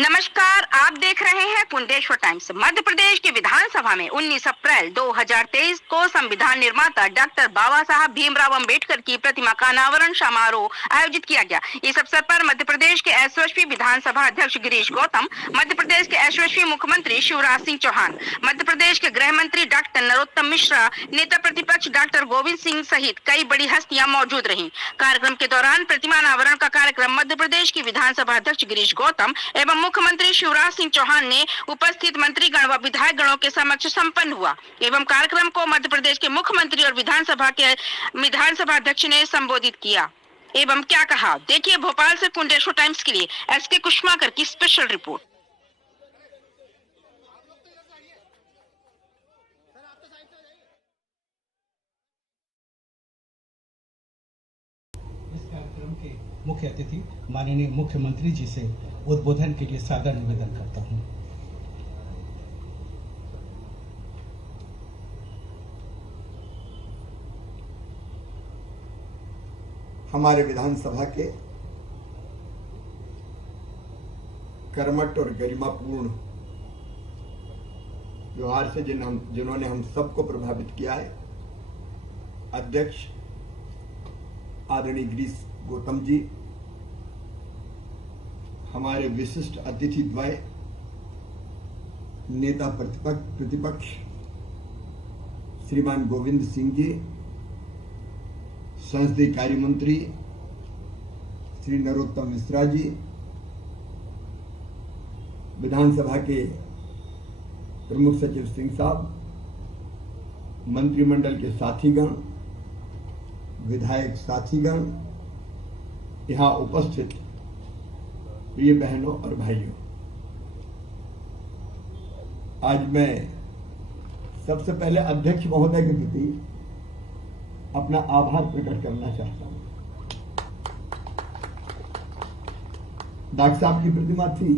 नमस्कार, आप देख रहे हैं कुंडेश्वर टाइम्स। मध्य प्रदेश की विधानसभा में 19 अप्रैल 2023 को संविधान निर्माता डॉक्टर बाबा साहब भीमराव अंबेडकर की प्रतिमा का अनावरण समारोह आयोजित किया गया। इस अवसर पर मध्य प्रदेश के यशस्वी विधानसभा अध्यक्ष गिरीश गौतम, मध्य प्रदेश के यशस्वी मुख्यमंत्री शिवराज सिंह चौहान, मध्य प्रदेश के गृह मंत्री डॉक्टर नरोत्तम मिश्रा, नेता प्रतिपक्ष डॉक्टर गोविंद सिंह सहित कई बड़ी हस्तियां मौजूद रहीं। कार्यक्रम के दौरान प्रतिमा अनावरण का कार्यक्रम मध्य प्रदेश की विधानसभा अध्यक्ष गिरीश गौतम एवं मुख्यमंत्री शिवराज सिंह चौहान ने उपस्थित मंत्रीगण व विधायक गणों के समक्ष संपन्न हुआ एवं कार्यक्रम को मध्य प्रदेश के मुख्यमंत्री और विधानसभा अध्यक्ष ने संबोधित किया एवं क्या कहा, देखिए भोपाल से कुंडेश्वर टाइम्स के लिए एसके कुष्माकर की स्पेशल रिपोर्ट। इस कार्यक्रम के मुख्य अतिथि माननीय मुख्यमंत्री जी से उद्बोधन के लिए सादर निवेदन करता हूं। हमारे विधानसभा के कर्मठ और गरिमापूर्ण व्यवहार से जिन्होंने हम सबको प्रभावित किया है, अध्यक्ष आदरणीय गिरीश गौतम जी, हमारे विशिष्ट अतिथि द्वय नेता प्रतिपक्ष श्रीमान गोविंद सिंह जी, संसदीय कार्य मंत्री श्री नरोत्तम मिश्रा जी, विधानसभा के प्रमुख सचिव सिंह साहब, मंत्रिमंडल के साथीगण, विधायक साथीगण, यहां उपस्थित प्रिय बहनों और भाइयों, आज मैं सबसे पहले अध्यक्ष महोदय के प्रति अपना आभार प्रकट करना चाहता हूं। डॉक्टर साहब की प्रतिमा थी,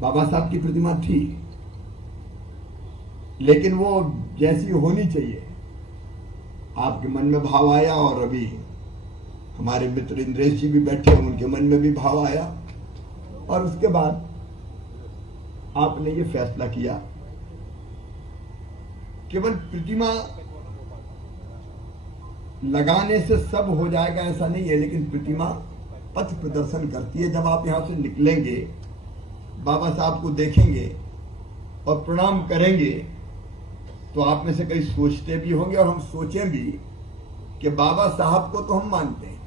बाबा साहब की प्रतिमा थी, लेकिन वो जैसी होनी चाहिए आपके मन में भाव आया, और अभी हमारे मित्र इंद्रेश जी भी बैठे, उनके मन में भी भाव आया, और उसके बाद आपने ये फैसला किया केवल प्रतिमा लगाने से सब हो जाएगा ऐसा नहीं है, लेकिन प्रतिमा पथ प्रदर्शन करती है। जब आप यहां से निकलेंगे, बाबा साहब को देखेंगे और प्रणाम करेंगे, तो आप में से कई सोचते भी होंगे और हम सोचें भी कि बाबा साहब को तो हम मानते हैं,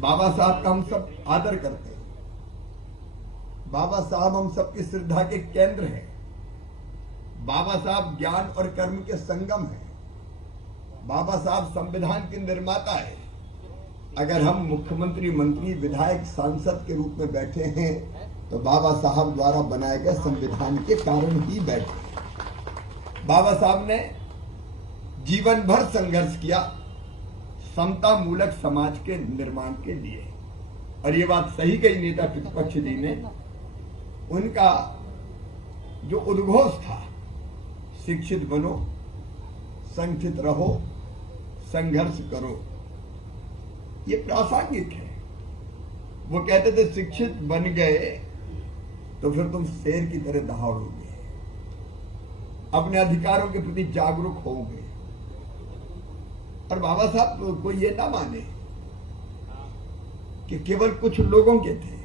बाबा साहब का हम सब आदर करते हैं, बाबा साहब हम सबकी श्रद्धा के केंद्र हैं, बाबा साहब ज्ञान और कर्म के संगम हैं, बाबा साहब संविधान के निर्माता है। अगर हम मुख्यमंत्री, मंत्री, विधायक, सांसद के रूप में बैठे हैं तो बाबा साहब द्वारा बनाए गए संविधान के कारण ही बैठे। बाबा साहब ने जीवन भर संघर्ष किया समता मूलक समाज के निर्माण के लिए, और ये बात सही कही नेता प्रतिपक्ष जी ने। उनका जो उद्घोष था, शिक्षित बनो, संगठित रहो, संघर्ष करो, ये प्रासंगिक है। वो कहते थे शिक्षित बन गए तो फिर तुम शेर की तरह दहाड़ोगे, अपने अधिकारों के प्रति जागरूक होगे। और बाबा साहब को ये ना माने कि केवल कुछ लोगों के थे।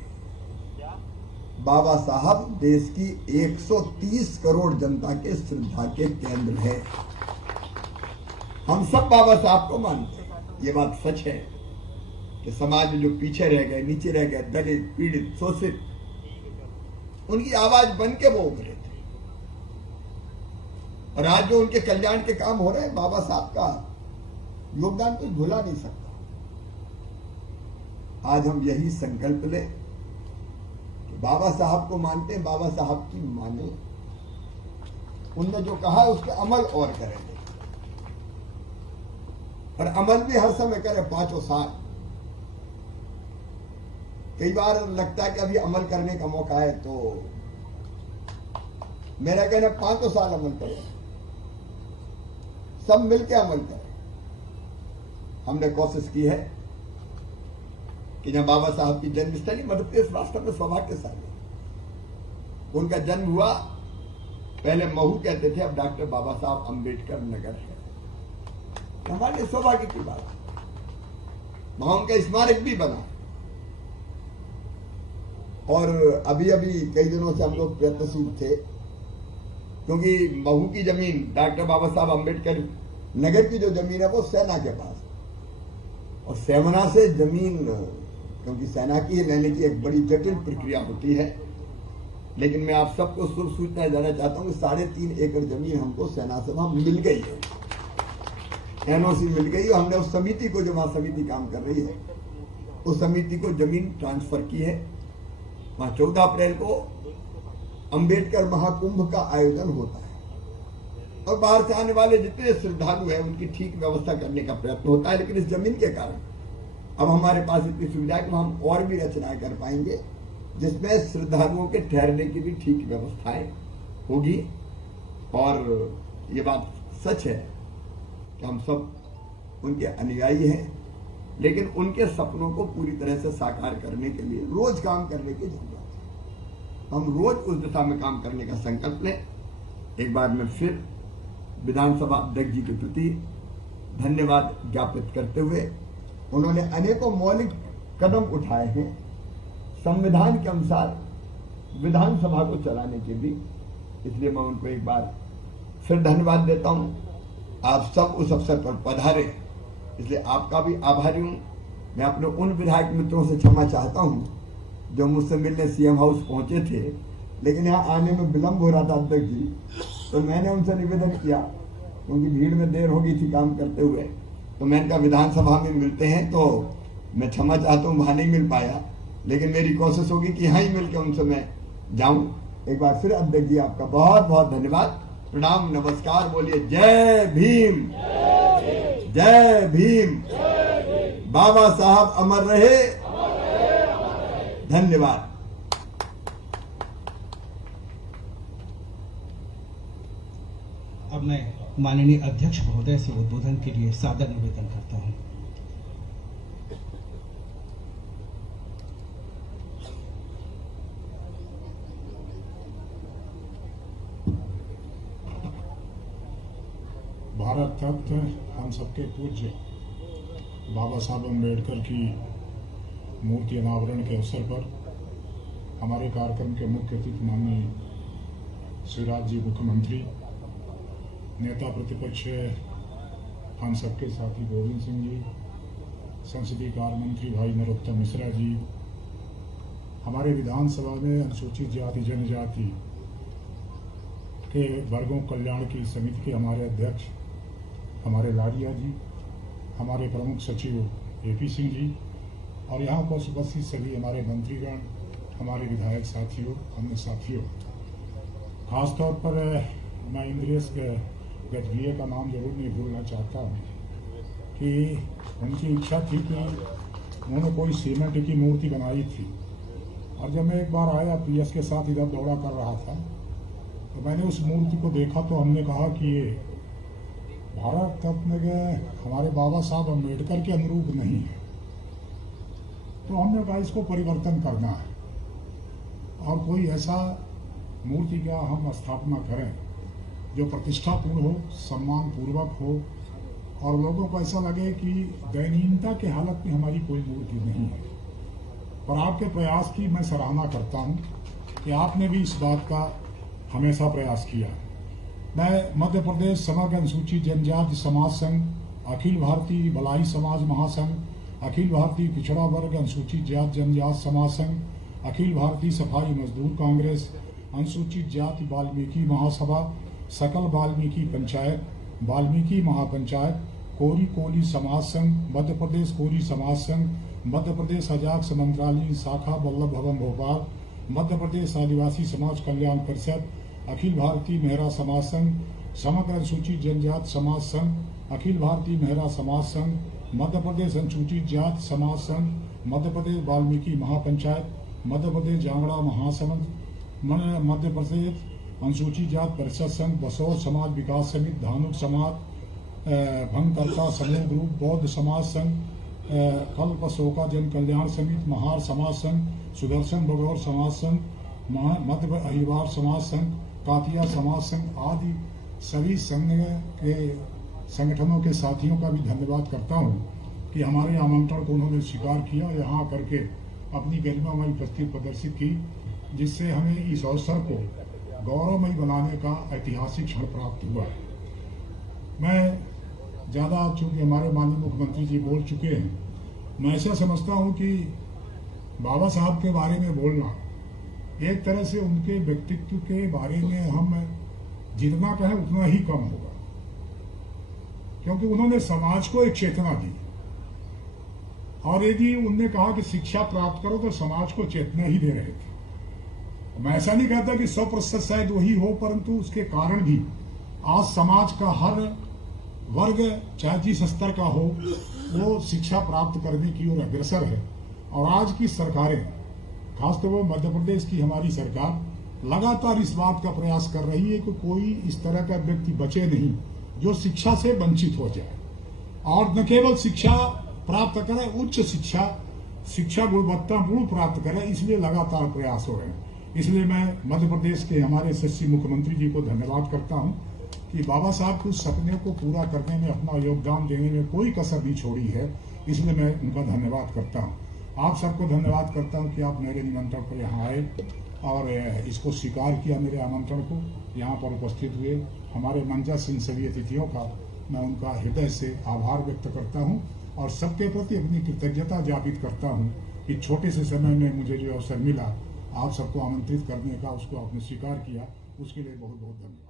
बाबा साहब देश की 130 करोड़ जनता के श्रद्धा के केंद्र है। हम सब बाबा साहब को मानते हैं। ये बात सच है कि समाज में जो पीछे रह गए, नीचे रह गए, दलित, पीड़ित, शोषित, उनकी आवाज बन के वो उभरे थे। और आज जो उनके कल्याण के काम हो रहे हैं, बाबा साहब का योगदान कोई भुला नहीं सकता। आज हम यही संकल्प लें कि बाबा साहब को मानते हैं, बाबा साहब की माने, उनने जो कहा उसके अमल और करेंगे, और अमल भी हर समय करें, 5 साल। कई बार लगता है कि अभी अमल करने का मौका है, तो मेरा कहना 5 साल अमल करें, सब मिलकर अमल करें। हमने कोशिश की है कि जहां बाबा साहब की जन्मस्थली मध्य प्रदेश वास्तव में सौभाग्यशाली है। उनका जन्म हुआ, पहले महू कहते थे, अब डॉक्टर बाबा साहब अम्बेडकर नगर है। हमारे लिए सौभाग्य की बात है। वहां उनका स्मारक भी बना और अभी अभी कई दिनों से हम लोग प्रयत्नशील थे, क्योंकि महू की जमीन डॉक्टर बाबा साहब अम्बेडकर नगर की जो जमीन है वो सेना के पास है और सेना से जमीन, क्योंकि सेना की लेने की एक बड़ी जटिल प्रक्रिया होती है, लेकिन मैं आप सबको शुभ सूचना देना चाहता हूं कि 3.5 एकड़ जमीन हमको सेना से वहां मिल गई है, एनओसी मिल गई। और हमने उस समिति को, जो वहां समिति काम कर रही है, उस समिति को जमीन ट्रांसफर की है। वहां 14 अप्रैल को अंबेडकर महाकुंभ का आयोजन होता है और बाहर से आने वाले जितने श्रद्धालु हैं उनकी ठीक व्यवस्था करने का प्रयत्न होता है। लेकिन इस जमीन के कारण अब हमारे पास इतनी सुविधा है कि हम और भी रचनाएं कर पाएंगे, जिसमें श्रद्धालुओं के ठहरने की भी ठीक व्यवस्थाएं होगी। और ये बात सच है कि हम सब उनके अनुयायी हैं, लेकिन उनके सपनों को पूरी तरह से साकार करने के लिए रोज काम करने की जरूरत है। हम रोज उस दिशा में काम करने का संकल्प लें। एक बार मैं फिर विधानसभा अध्यक्ष जी के प्रति धन्यवाद ज्ञापित करते हुए, उन्होंने अनेकों मौलिक कदम उठाए हैं संविधान के अनुसार विधानसभा को चलाने के लिए, इसलिए मैं उनको एक बार फिर धन्यवाद देता हूं। आप सब उस अवसर पर पधारे, इसलिए आपका भी आभारी हूं। मैं अपने उन विधायक मित्रों से क्षमा चाहता हूं जो मुझसे मिलने सीएम हाउस पहुंचे थे, लेकिन यहाँ आने में विलंब हो रहा था अध्यक्ष जी, तो मैंने उनसे निवेदन किया, क्योंकि भीड़ में देर हो गई थी काम करते हुए, तो मैंने कहा विधानसभा में मिलते हैं, तो मैं क्षमा चाहता हूँ वहां नहीं मिल पाया, लेकिन मेरी कोशिश होगी कि यहाँ ही मिलकर उनसे मैं जाऊं। एक बार फिर अध्यक्ष जी आपका बहुत बहुत धन्यवाद, प्रणाम, नमस्कार। बोलिए जय भीम, जय भीम, बाबा साहब अमर रहे। धन्यवाद। अब मैं माननीय अध्यक्ष महोदय से उद्बोधन के लिए सादर निवेदन करता हूं। भारत रत्न हम सबके पूज्य बाबा साहब अम्बेडकर की मूर्ति अनावरण के अवसर पर हमारे कार्यक्रम के मुख्य अतिथि माननीय शिवराज जी मुख्यमंत्री, नेता प्रतिपक्ष हम सबके साथी गोविंद सिंह जी, संसदीय कार्य मंत्री भाई नरोत्तम मिश्रा जी, हमारे विधानसभा में अनुसूचित जाति जनजाति के वर्गों कल्याण की समिति के हमारे अध्यक्ष हमारे लारिया जी, हमारे प्रमुख सचिव एपी सिंह जी और यहाँ पर उपस्थित सभी हमारे मंत्रीगण, हमारे विधायक साथियों, अन्य साथियों, खासतौर पर मैं इंद्रेश गजभिये का नाम जरूर नहीं भूलना चाहता हूँ कि उनकी इच्छा थी कि उन्होंने कोई सीमेंट की मूर्ति बनाई थी और जब मैं एक बार आया पीएस के साथ इधर दौड़ा कर रहा था तो मैंने उस मूर्ति को देखा तो हमने कहा कि ये भारत रत्न के हमारे बाबा साहब अम्बेडकर के अनुरूप नहीं है, तो हमने कहा इसको परिवर्तन करना है और कोई ऐसा मूर्ति का हम स्थापना करें जो प्रतिष्ठापूर्ण हो, सम्मान पूर्वक हो और लोगों को ऐसा लगे कि दयनीयता के हालत में हमारी कोई मूर्ति नहीं है। पर आपके प्रयास की मैं सराहना करता हूं कि आपने भी इस बात का हमेशा प्रयास किया। मैं मध्य प्रदेश समग्र अनुसूचित जनजाति समाज संघ, अखिल भारतीय भलाई समाज महासंघ, अखिल भारतीय पिछड़ा वर्ग अनुसूचित जाति जनजाति समाज संघ, अखिल भारतीय सफाई मजदूर कांग्रेस, अनुसूचित जाति वाल्मीकि महासभा, सकल वाल्मीकि पंचायत, वाल्मीकि महापंचायत, कोरी कोली समाज संघ, मध्य प्रदेश कोरी समाज संघ, मध्य प्रदेश अजाक्स मंत्रालय शाखा वल्लभ भवन भोपाल, मध्य प्रदेश आदिवासी समाज कल्याण परिषद, अखिल भारतीय मेहरा समाज संघ, समग्र अनुसूचित जनजाति समाज संघ, अखिल भारतीय मेहरा समाज संघ, मध्य प्रदेश अनुसूचित जाति समाज संघ, मध्य प्रदेश वाल्मीकि महापंचायत, मध्य प्रदेश जांगड़ा महासंघ, मध्य प्रदेश अनुसूचित जाति परिषद संघ, बसौर समाज विकास समिति, धानुक समाज भंगकर्ता समूह ग्रुप, बौद्ध समाज संघ, कल्प शोका जन कल्याण समिति, महार समाज संघ, सुदर्शन बगौर समाज संघ, मध्य अहिवार समाज संघ, कातिया समाज संघ आदि सभी संघ के संगठनों के साथियों का भी धन्यवाद करता हूं कि हमारे आमंत्रण को उन्होंने स्वीकार किया, यहाँ करके अपनी गरिमामयी उपस्थिति प्रदर्शित की, जिससे हमें इस अवसर को गौरवमयी बनाने का ऐतिहासिक क्षण प्राप्त हुआ है। मैं ज़्यादा, चूंकि हमारे माननीय मुख्यमंत्री जी बोल चुके हैं, मैं ऐसा समझता हूं कि बाबा साहब के बारे में बोलना एक तरह से उनके व्यक्तित्व के बारे में हम जितना कहें उतना ही कम होगा, क्योंकि उन्होंने समाज को एक चेतना दी और यदि उनने कहा कि शिक्षा प्राप्त करो तो समाज को चेतना ही दे रहे थे। मैं ऐसा नहीं कहता कि 100% शायद वही हो, परंतु उसके कारण भी आज समाज का हर वर्ग, चाहे जिस स्तर का हो, वो शिक्षा प्राप्त करने की ओर अग्रसर है। और आज की सरकारें, खासतौर पर मध्य प्रदेश की हमारी सरकार, लगातार इस बात का प्रयास कर रही है कि कोई इस तरह का व्यक्ति बचे नहीं जो शिक्षा से वंचित हो जाए, और न केवल शिक्षा प्राप्त करे, उच्च शिक्षा गुणवत्तापूर्ण प्राप्त करे। इसलिए लगातार प्रयास हो रहे हैं। इसलिए मैं मध्य प्रदेश के हमारे यशस्वी मुख्यमंत्री जी को धन्यवाद करता हूं कि बाबा साहब के उस सपने को पूरा करने में अपना योगदान देने में कोई कसर नहीं छोड़ी है। इसलिए मैं उनका धन्यवाद करता हूं। आप सबको धन्यवाद करता हूं कि आप मेरे निमंत्रण पर यहाँ आए और इसको स्वीकार किया, मेरे आमंत्रण को, यहाँ पर उपस्थित हुए। हमारे मंचासीन सभी अतिथियों का मैं उनका हृदय से आभार व्यक्त करता हूँ और सबके प्रति अपनी कृतज्ञता ज्ञापित करता हूँ कि छोटे से समय में मुझे जो अवसर मिला आप सबको आमंत्रित करने का, उसको आपने स्वीकार किया, उसके लिए बहुत बहुत धन्यवाद।